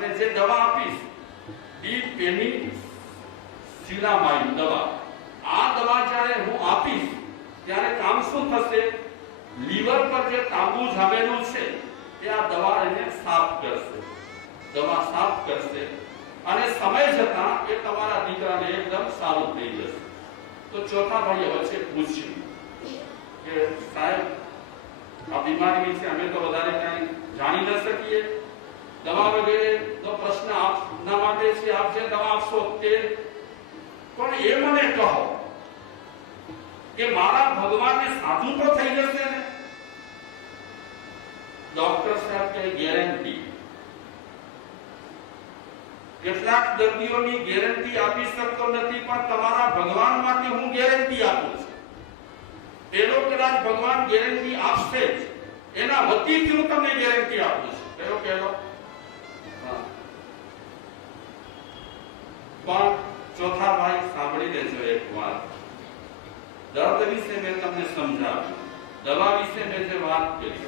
અને જે દવા આપીશ એ પેનિસિલામાઇન દવા. આ દવા જ્યારે હું આપીશ ત્યારે કામ શું થશે? લીવર પર જે તાંબુ જામેલું છે એ આ દવા એને સાફ કરશે. દવા સાફ કરશે અને સમય જતા એ તમારા દીકરાને એકદમ સારું થઈ જશે. તો ચોથા ભાઈએ વચ્ચે પૂછ્યું કે સાહેબ આ બીમારી વિશે અમે તો વધારે કઈ જાણી ન શકીએ, દવા વગેરે તો પ્રશ્ન આપના માટે છે, આપ જે દવા આપશો તે, પણ એ મને કહો કે મારા ભગવાનને સાધુ તો થઈ જશે ને? ડોક્ટર સાહેબ કે ગેરંટી, કેટલાક દર્દીઓની ગેરંટી આપી શકતો નથી, પણ તમારા ભગવાન માટે હું ગેરંટી આપું છું. પેલો કદાચ ભગવાન ગેરંટી આપશે જ, એના વતીથી હું તમને ગેરંટી આપું છું. પેલો પણ ચોથા ભાઈ સાંભળી લેજો એક વાત. દર્દ વિશે મેં તમને સમજાવ્યું, દવા વિશે મેં જે વાત કરી,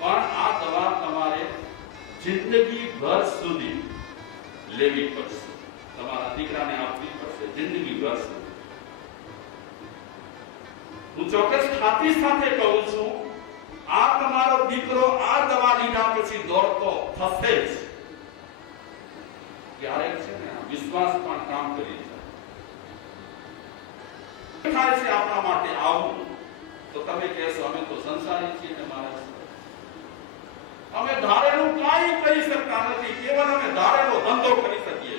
પણ આ દવા તમારે જિંદગી ભર સુધી લેવી પડશે, તમારા દીકરાને આપવી પડશે જિંદગી ભર સુધી. હું ચોક્કસ ખાતરી સાથે કહું છું, આ તમારો દીકરો આ દવા લીધા પછી દોડતો થશે જ. ક્યારેક છે ને વિશ્વાસ પણ કામ કરી જાય છે આપણા માટે આવું, તો તમે કહેશો અમે તો સંસારી છીએ ને મારા, અમે ધારેલું કાંઈ કરી શકતા નથી, કેવલ અમે ધારેલો ધંધો કરી શકીએ છીએ,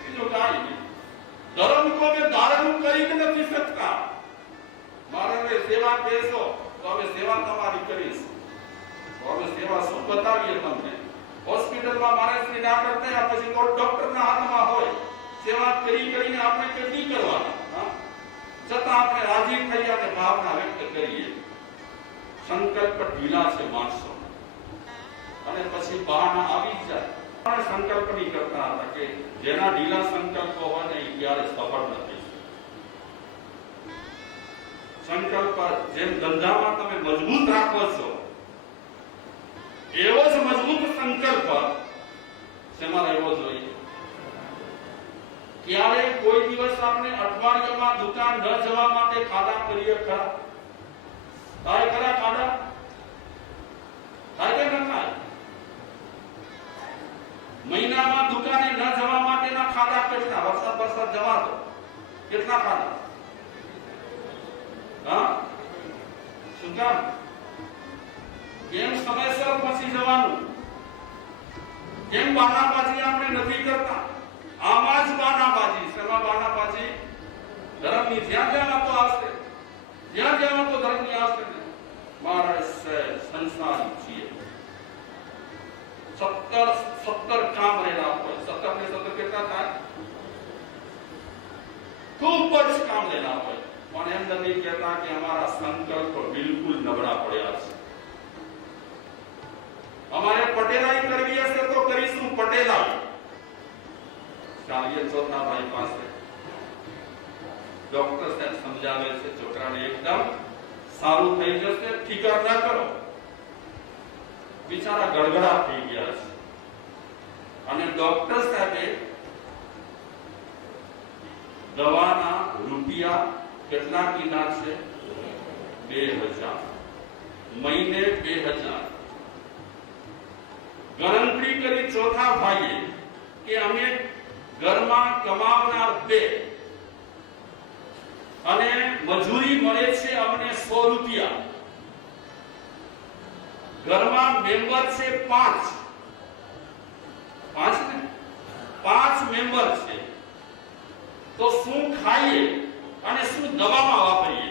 બીજું કાંઈ નહીં. ધર્મ તો અમે ધારેલું કરી જ નથી શકતા. મારે સેવા કહેશો તો અમે સેવા તમારી કરીશું. તો અમે સેવા શું બતાવીએ તમને? હોસ્પિટલમાં મારે શ્રી ડાક્ટર થયા પછી કોઈ ડોક્ટરના હાથમાં હોય, સેવા કરીને આપણે કેટલી કરવાના, છતાં આપણે રાજી થઈ અને ભાવના વ્યક્ત કરીએ. સંકલ્પ ઢીલા છે માણસો, અને પછી બહાના આવી જાય. પણ સંકલ્પ નહીં કરતા હતા કે જેના ઢીલા સંકલ્પો હોય ને એ ક્યારે સફળ નથી. સંકલ્પ જેમ ધંધામાં તમે મજબૂત રાખો છો, એવો જ મજબૂત સંકલ્પ શેમાં રહેવો જોઈએ? ક્યારે કોઈ દિવસ આપણે અઠવાડિયામાં દુકાન ન જવા માટે ખાડા કરીએ ખરા? થાય ખરા ખાડા? થાય કે ન થાય? મહિનામાં દુકાને ન જવા માટેના ખાડા કેટલા? વરસાદ જવા દો, કેટલા ખાડા? હા, શું કામ? કેમ સમયસર પછી જવાનું? કેમ બાનાબાજી આપણે નથી કરતા? આમાં જ બાનાબાજી. શેમાં બાનાબાજી? ધર્મની. જ્યાં જ્યાં વાતો આવશે, જ્યાં જ્યાં વાતો ધર્મની આવશે, મારા સંસારી છીએ. 17 કામ રહેલા હોય. 17 ને 17 કેટલા થાય? ખૂબ જ કામ લેના હોય. પણ એમ નથી કહેતા કે અમારા સંકલ્પ બિલકુલ નબળા પડ્યા છે. અમારે પટેલાઈ કરવી હશે તો કરીશું પટેલાઈ. ચાલીએ ચોથા ભાઈ પાસે. ડોક્ટર સાહેબ સમજાવે છે છોકરાને એકદમ સારું થઈ જશે, ફિકર ના કરો. બિચારા ગડગડા થઈ ગયા છે. અને ડોક્ટર સાહેબે દવાના રૂપિયા કેટલા કીધા છે? 2000. મહિને 2000. ગણતરી કરી ચોથા ભાઈએ કે અમે ઘરમાં કમાવનાર 2 અને મજૂરી મળે છે અમને 100 રૂપિયા. ઘરમાં મેમ્બર છે 5 મેમ્બર છે. તો શું ખાઈએ અને શું દવામાં વાપરીએ?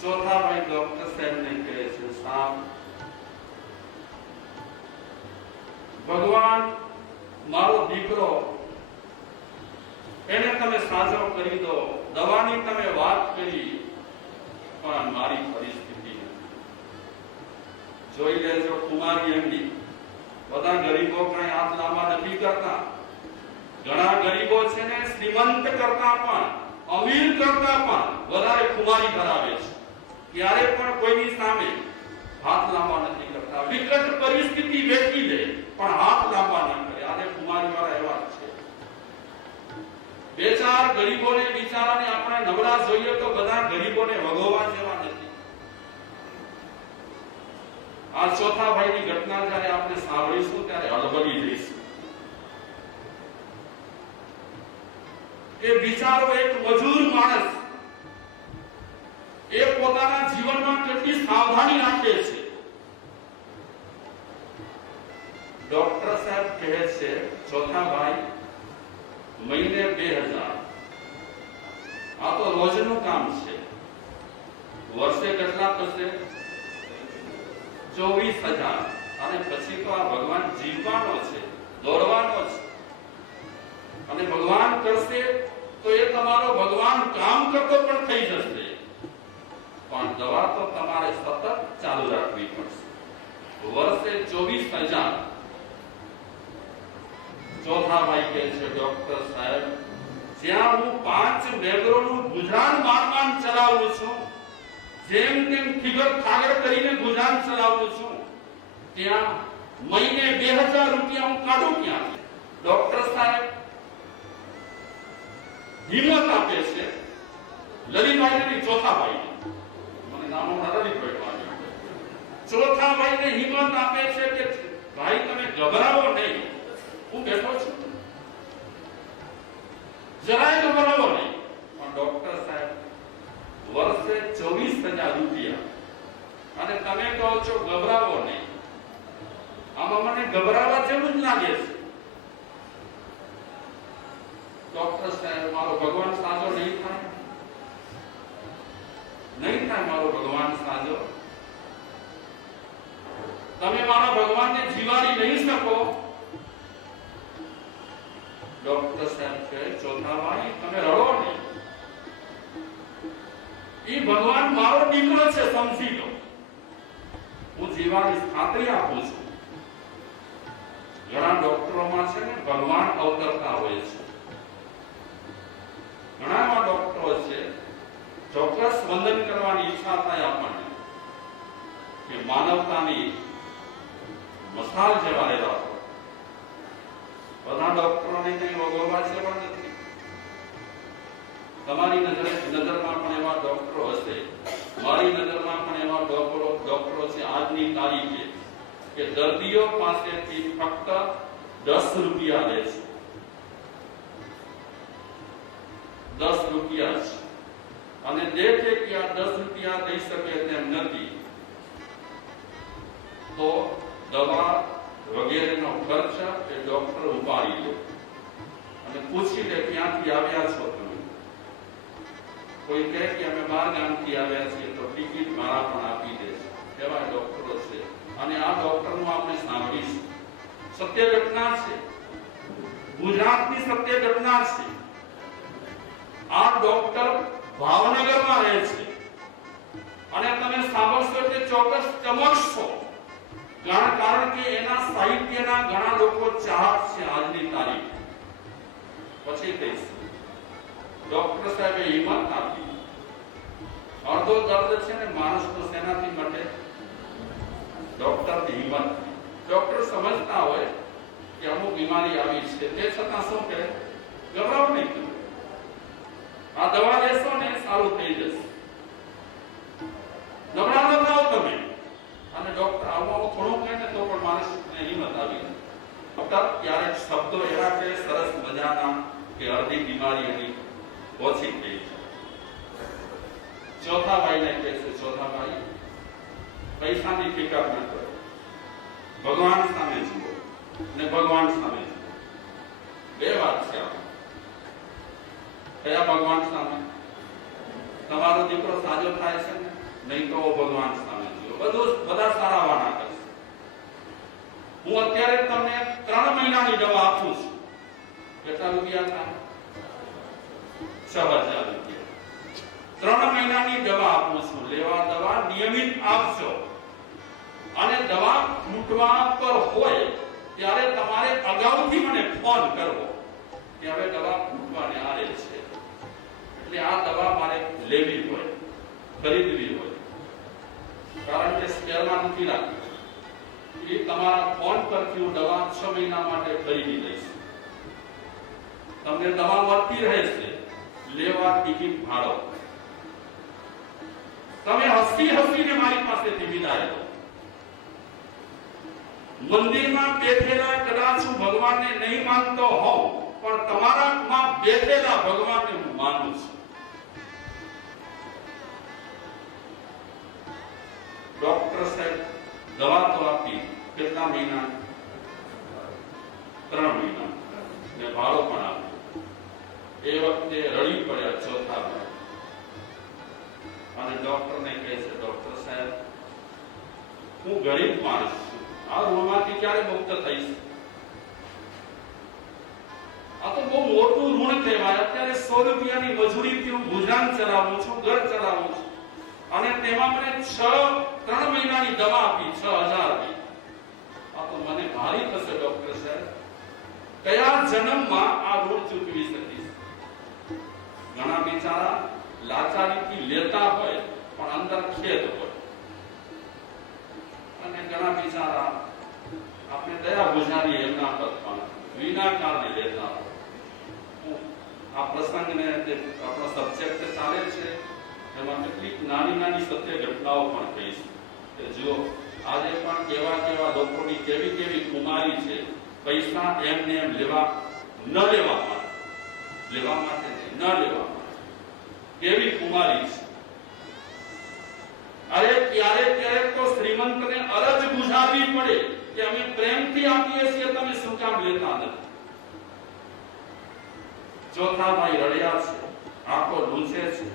ચોથા ભાઈ ડોક્ટર સાહેબને કહે છે, સાહેબ ભગવાન મારો દીકરો, એને તમે સાજો કરી દો. દવાની તમે વાત કરી, પણ મારી પરિસ્થિતિ જોઈ લેજો. કુમારી એમડી, બધા ગરીબો કઈ હાથ લાંબા નથી કરતા. ઘણા ગરીબો છે ને શ્રીમંત કરતા પણ, અમીર કરતા પણ વધારે ખુમારી કરાવે છે. ક્યારે પણ કોઈની સામે હાથ લાંબા નથી કરતા, વિકટ પરિસ્થિતિ વેઠી દે પણ હાથ લાંબા ન કરે. આજે કુમારી વાળા એવા છે. બે ચાર ગરીબોને બિચારાને આપણે નબળા જોઈએ તો બધા ગરીબોને વગોવા જેવા નથી. આ ચોથા ભાઈની ઘટના જ્યારે આપણે સાંભળીશું ત્યારે હળબળી જઈશું. એ બિચારો એક મજૂર માણસ એ પોતાના જીવનમાં કેટલી સાવધાની રાખે છે. ડોક્ટર સાહેબ કહે છે, ચોથા ભાઈ મહિને 2000, આ તો રોજનું કામ છે. વર્ષે કેટલા થશે? 24,000. અને પછી તો આ ભગવાન જીવવાનો છે, દોડવાનો છે. અને ભગવાન કરશે તો એ તમારો ભગવાન કામ કરતો પણ થઈ જશે, પણ દવા તો તમારે સતત ચાલુ રાખવી પડશે. વર્ષે 24,000. ચોથા ભાઈ કહે છે, ડોક્ટર સાહેબ જ્યાં હું 5 મેગ્રોનું ગુજરાન મારમાન ચલાવું છું, જેમ તેમ ફિગર ખાગર કરીને ગુજરાન ચલાવું છું, ત્યાં મહિને 2000 રૂપિયા હું કાઢું ક્યાંથી? ડોક્ટર સાહેબ હિંમત આપે છે લલિતભાઈને, ચોથા ભાઈને, મને નામ લલિતભાઈ, ચોથા ભાઈને હિંમત આપે છે કે ભાઈ તમે ગભરાવો નહીં, હું બેઠો છું, જરાય ગભરાવો નહીં. પણ ડોક્ટર સાહેબ વર્ષે 24,000 રૂપિયા અને તમે કહો છો ગભરાવો નહીં. આમાં મને ગભરાવા જેવું જ લાગે છે. ડોક્ટર સાહેબ મારો ભગવાન સાજો નહીં થાય, નહીં થાય મારો ભગવાન સાજો. તમે મારા ભગવાનને જીવાડી નહીં શકો. ડોક્ટર સાહેબ કહે, ચોથા ભાઈ તમે રડો નહીં, એ ભગવાન મારો દીકરો છે, સમજી લો, હું જીવાડી ખાતરી આપું છું. ઘણા ડોક્ટરોમાં છે ને ભગવાન અવતરતા હોય છે. ઘણા ડોક્ટરો છે, ચોક્કસ વંદન કરવાની ઈચ્છા થાય આપણને કે માનવતાની મસાલ જેવા રહેલા. બધા ડોક્ટરોને કઈ વગોવા જેવા નથી. તમારી નજરમાં પણ એવા ડોક્ટરો હશે, મારી નજરમાં પણ એવા ડોક્ટરો છે આજની તારીખે કે દર્દીઓ પાસેથી ફક્ત 10 રૂપિયા લે છે. 10 રૂપિયા છે અને દેખે કે આ 10 રૂપિયા દઈ શકે તેમ નથી તો દવા વગેરેનો ખર્ચ એ ડોક્ટર ઉપાડી લે અને પૂછી લે ક્યાંથી આવ્યા છો તમે. કોઈ કહે કે અમે 12 ગામથી આવ્યા છીએ તો ટિકિટ મારા પણ આપી દે છે. એવા ડોક્ટરો છે અને આ ડોક્ટરનું આપણે સાંભળીશું. સત્ય ઘટના છે, ગુજરાતની સત્ય ઘટના છે. આ ડોક્ટર ભાવનગરમાં રહે છે અને તમે સાંભળશો કે ચોક્કસ ચમકશો, કારણ કે એના સાહિત્યના ઘણા લોકો ચાહક છે આજની તારીખ. પછી કહીશ ડોક્ટર સાહેબે હિંમત આપી. અડધો દર્દ છે ને માણસનો સેનાથી મટે? ડોક્ટરની હિંમત. ડોક્ટર સમજતા હોય કે અમુક બીમારી આવી છે, તે છતાં શું કહે, ગભરાવ નહીં, આ દવા લેશો ને સારું થઈ જશે, નબળા ન થાઓ તમે. અને ડોક્ટર આવું થોડું કહે ને તો પણ માણસને હિંમત આવી. ડોક્ટર ક્યારેક શબ્દો એવા કહે સરસ મજાના કે અડધી બીમારી એની ઓછી થઈ છે. ચોથા ભાઈને કહે છે, ચોથા ભાઈ પૈસાની ફિકર ન કરો, ભગવાન સામે જુઓ ને ભગવાન સામે જુઓ. બે વાત છે આ. કયા ભગવાન સામે? તમારો દીકરો સાજો થાય છે ને, નહીં તો ભગવાન સામે જુઓ. બધા સારા વાના કરશે. હું અત્યારે તમને 3 મહિનાની દવા આપું છું. કેટલા રૂપિયા થાય? 6,000 રૂપિયા. 3 મહિનાની દવા આપું છું. લેવા દવા નિયમિત આપજો અને દવા ખૂટવા પર હોય ત્યારે તમારે અગાઉથી મને ફોન કરવો કે હવે દવા ખૂટવાને આરે છે, એટલે આ દવા મારે લેવી હોય, ખરીદવી હોય. કારણ કે આપણે સ્પેરમાં નથી રાખી, એ તમારા ફોન પરથી હું દવા 6 મહિના માટે ખરીદી લઈશ. તમને દવા મળતી રહેશે, લેવા ટિકિટ ભાડો. તમે હસી હસીને મારી પાસેથી વિદાય લો. મંદિરમાં બેઠેલા કદાચ હું ભગવાનને નહીં માનતો હોઉં, પણ તમારામાં બેઠેલા ભગવાનને હું માનું છું. ડોક્ટર સાહેબ દવા તો આપી, કેટલા મહિના? 3 મહિના ને ભાડો પણ આપ્યો. એ વખતે રડી પડ્યા ચોથા ભાઈ અને ડોક્ટરને કહે છે, ડોક્ટર સાહેબ હું ગરીબ માણસ છું, આ ઋણમાંથી ક્યારે મુક્ત થઈશ? આ તો બહુ મોટું ઋણ કહેવાય. અત્યારે 100 રૂપિયાની મજૂરીથી હું ગુજરાન ચલાવું છું, ઘર ચલાવું છું, અને તેમાં મને 3 મહિનાની દવા આપી 6000 ની. આ તો મને ભારી થશે ડોક્ટર સાહેબ. કયા જન્મમાં આ ઋણ ચૂકવી શકીશ? ઘણા બિચારા લાચારીથી લેતા હોય પણ અંદર ખેદ હોય, અને ઘણા બિચારા આપણે દયા ગુજારી એમના પર પણ વિના કારણે લેતા હોય. આ પ્રસંગને જે આપણો સબ્જેક્ટ ચાલે છે એમાં કેટલીક નાની નાની સત્ય ઘટનાઓ પણ કહીશ કે જો આજે પણ કેવા કેવા લોકોની કેવી કેવી કુમારી છે, પૈસા એમને એમ લેવા માટે કેવી કુમારી છે. અરે ક્યારેક તો શ્રીમંતને અરજ ગુજારવી પડે કે અમે પ્રેમથી આપીએ છીએ, તમે શું કામ લેતા નથી? ચોથા ભાઈ રડ્યા છે, આંખો લૂછે છે.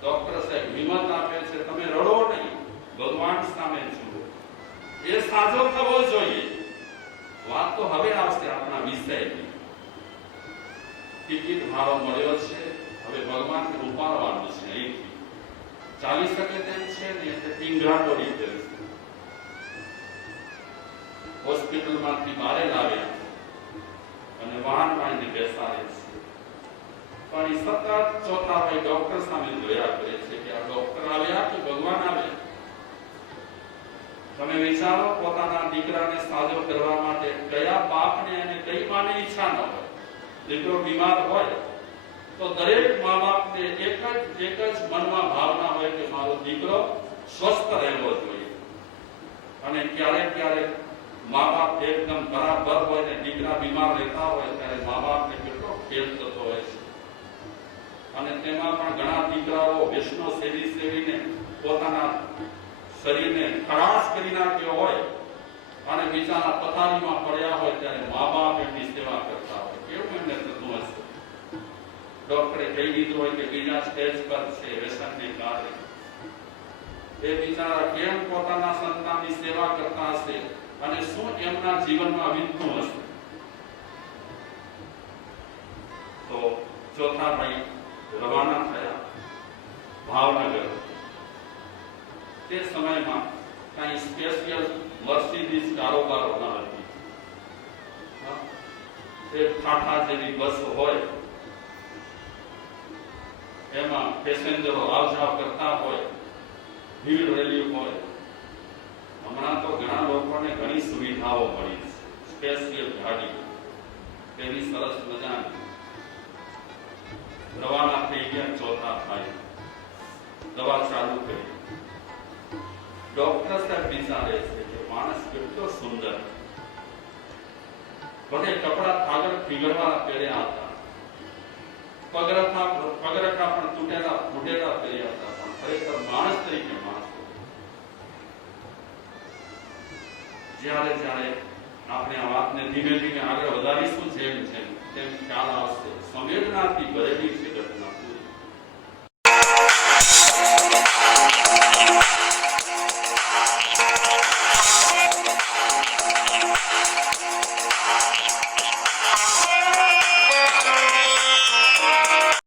ડોક્ટર સાહેબ હિંમત આપે છે, તમે રડો નહીં, ભગવાન સામે જુઓ. એ સાજો થવો જોઈએ. વાત તો હવે આવશે આપણા વિષયની. ટિકિટ ભાડો મળ્યો છે, હવે ભગવાનને ઉપાડવાનું છે. અહીંથી ચાલી શકે તેમ છે ને એટલે ટીંગાટો રીતે હોસ્પિટલમાંથી બહાર લાવ્યા અને વાહન બાંધીને બેસાડે છે. પણ એ સતત ચોથા ભાઈ ડોક્ટર સામે જોયા કરે છે કે આ ડોક્ટર આવ્યા કે ભગવાન આવ્યા. તમે વિચારો, પોતાના દીકરાને સાજો કરવા માટે કયા બાપને અને કઈ માને ઈચ્છા ન હોય. દીકરો બીમાર હોય તો દરેક મા બાપને એક જ મનમાં ભાવના હોય કે મારો દીકરો સ્વસ્થ રહેવો જોઈએ. અને ક્યારેક મા બાપ એકદમ બરાબર હોય ને દીકરા બીમાર રહેતા હોય ત્યારે મા બાપને કેટલો ખેદ થતો હોય છે. અને તેમાં પણ ઘણા દીકરાઓ વિષ્ણુ સેવીને પોતાના શરીરને ખરાશ કરી નાખ્યો હોય અને બિચારા પથારીમાં પડ્યા હોય ત્યારે મા બાપ એમની સેવા કરતા હોય. કેવું એમને થતું હશે? ડોક્ટરે કહી દીધું હોય કે બીજા સ્ટેજ પર છે, વ્યસનને કારણે. એ બિચારા કેમ પોતાના સંતાનની સેવા કરતા હશે અને શું એમના જીવનમાં વીતતું હશે? તો ચોથા ભાઈ રવાના થયા ભાવનગર. તે સમયમાં કઈ સ્પેશિયલ મર્સિડીઝ કારોબારો ન હતી. તે ટાટા જેવી બસ હોય, એમાં પેસેન્જરો આવજાવ કરતા હોય, ભીડ રહેલી હોય. હમણાં તો ઘણા લોકોને ઘણી સુવિધાઓ મળી છે, સ્પેશિયલ ગાડી તેની સરસ મજાની. રવાના થઈ ગયા ચોથા ભાઈ, દવા ચાલુ કરી. ડોક્ટર સાહેબ વિચારે છે કે માણસ કેટલો સુંદર. બધે કપડા આગળ ફીગરવાળા પહેર્યા હતા, પગરખા પણ તૂટેલા ફૂટેલા પહેર્યા હતા, પણ ખરેખર માણસ તરીકે માણસ. જ્યારે આપણે આ વાતને ધીમે ધીમે આગળ વધારીશું તેમ ખ્યાલ આવશે. સંવેદનાથી ભરેલી છે.